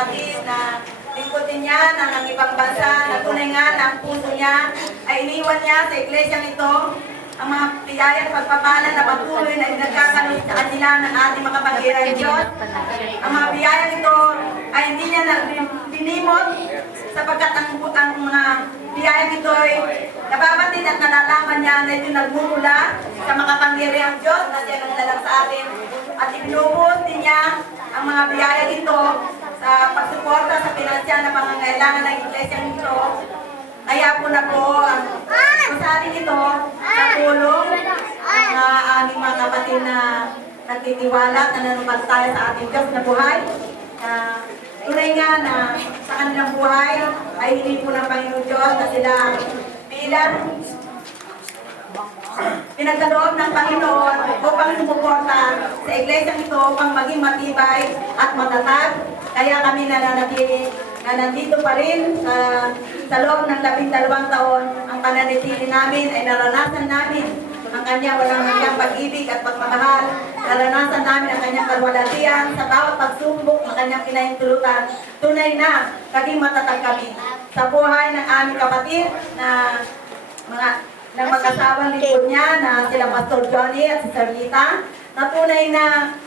kapatid na lingkutin niya ng ibang bansa, na tunay nga na ang puso niya ay iniwan niya sa iglesyang ito ang mga biyaya at pagpapala na patuloy na nagkakaroon sa kanila ng ating makapangyarihang Diyos. Ang mga biyaya ito ay hindi niya dinimot sapagkat ang mga biyaya ito ay nababatid at nalalaman niya na ito nagmumula sa makapangyarihang Diyos na siya nagdalang sa atin. At ibinubuhos din niya ang mga biyaya ito sa pagsuporta sa pinansyal na pangangailangan ng iglesia nito. Kaya po na po ang kusaling ito sa tulong ng aming mga kapatid na nagtitiwala at nananampalataya sa ating Diyos na buhay. Tunay nga na sa kanilang buhay ay hindi po ng Panginoon Diyos na sila bilang pinagkaloob ng Panginoon upang sumuporta sa iglesia ito upang maging matibay at matatag. Kaya kami nananatili na nandito pa rin sa loob ng 12 taon. Ang pananatili namin ay naranasan namin ang kanyang walang hanggang pag-ibig at pagmamahal. Naranasan namin ang kanyang kalwalatian sa bawat pagsumbok ng kanyang pinahintulutan. Tunay na naging matatag kami sa buhay ng aming kapatid na ng mag-asawang lingkod niya na sila Pastor Johnny at si Sarlita, na tunay na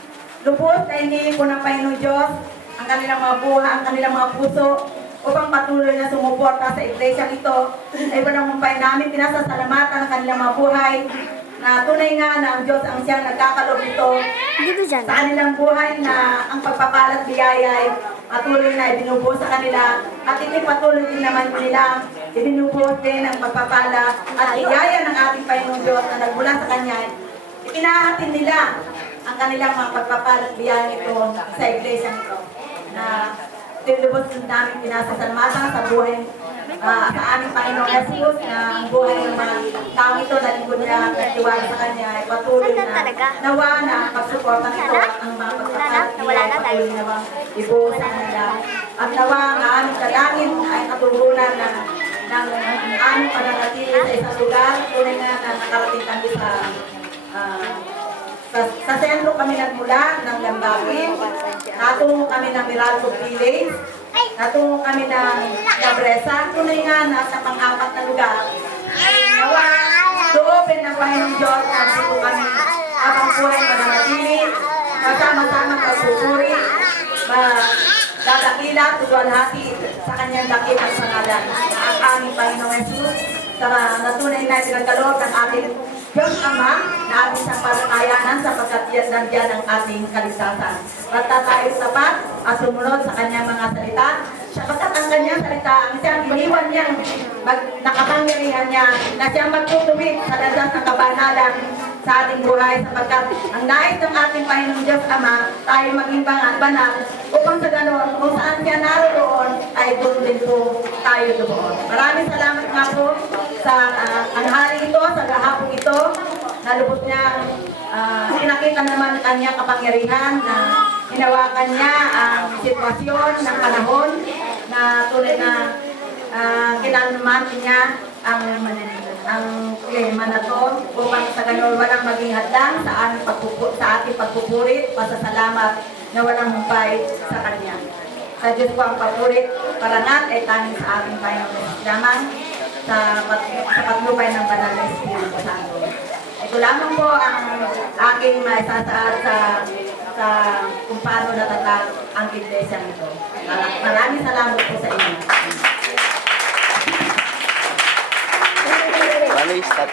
lubos na hindi po ng Panginoon Diyos ang kanilang mga buhay, ang kanilang mga puso upang patuloy na sumuporta sa iglesia ito. Ay walang mumpay namin pinasasalamatan ang kanilang mga buhay na tunay nga na ang Diyos ang siyang nagkakalob ito sa kanilang buhay na ang pagpapalat biyaya ay patuloy na ibinubuhos sa kanila at hindi patuloy din naman nila ibinubuhos din ang pagpapala at biyaya ng ating Panginoong Diyos na nagmula sa Kanya. Ipinahatin nila ang kanilang mga pagpapalat biyaya ito sa iglesia nito na tinubos din namin pinasasalamatan sa buhay sa aming Panginoong Jesus na ang buhay ng mga tao ito na lingkod niya at nagtiwala sa Kanya ay patuloy na nawa na pagsuporta nito at ang mga pagpapalat biyaya patuloy na ibuhos sa kanila. At nawa ang aming dalangin ay katurunan ng aming pananatili sa isang lugar. Tunay nga na nakarating kami sa sentro kami nagmula ng Lambawi. Natungo kami ng Meralco Village. Natungo kami ng Cabresa. Tunay nga na sa pang-apat na lugar. Nawa, doopin ng Panginoong Diyos na dito kami habang buhay mananatili. Kasama-sama pagsusuri. Dadakila, tuwalhati sa kanyang dakilang pangalan. Ang aming Panginoong Jesus, na tunay na pinagkaloob ng ating Diyos Ama na ating sampalatayanan sapagkat nandiyan ang ating kaligtasan. Basta tayo sapat at sumunod sa kanyang mga salita, sapagkat ang kanyang salita, ang siyang iniwan niyang nakapangyarihan niya na siyang magtutuwid sa landas ng kabanalan sa ating buhay, sapagkat ang nais ng ating Panginoong Diyos Ama, tayo maging banal upang sa ganoon, kung saan siya naroon, ay doon din po tayo doon. Maraming salamat nga po sa anharing ito, sa gahapong ito, na lubos niya, pinakita naman ang kanyang kapangyarihan na hinawakan niya ang sitwasyon ng panahon na tunay na kinalman niya ang klima na to upang sa ganun walang maging hadlang sa ating pagpupurit, pasasalamat na walang humpay sa Kanya. Sa Diyos po ang papurit, parangal ay tanging sa ating Panginoon lamang sa patnubay ng Banal na Espiritu Santo. Ito lamang po ang aking maisasaad sa kung paano natatag ang iglesia nito. Maraming salamat po sa inyo. Ano yung start?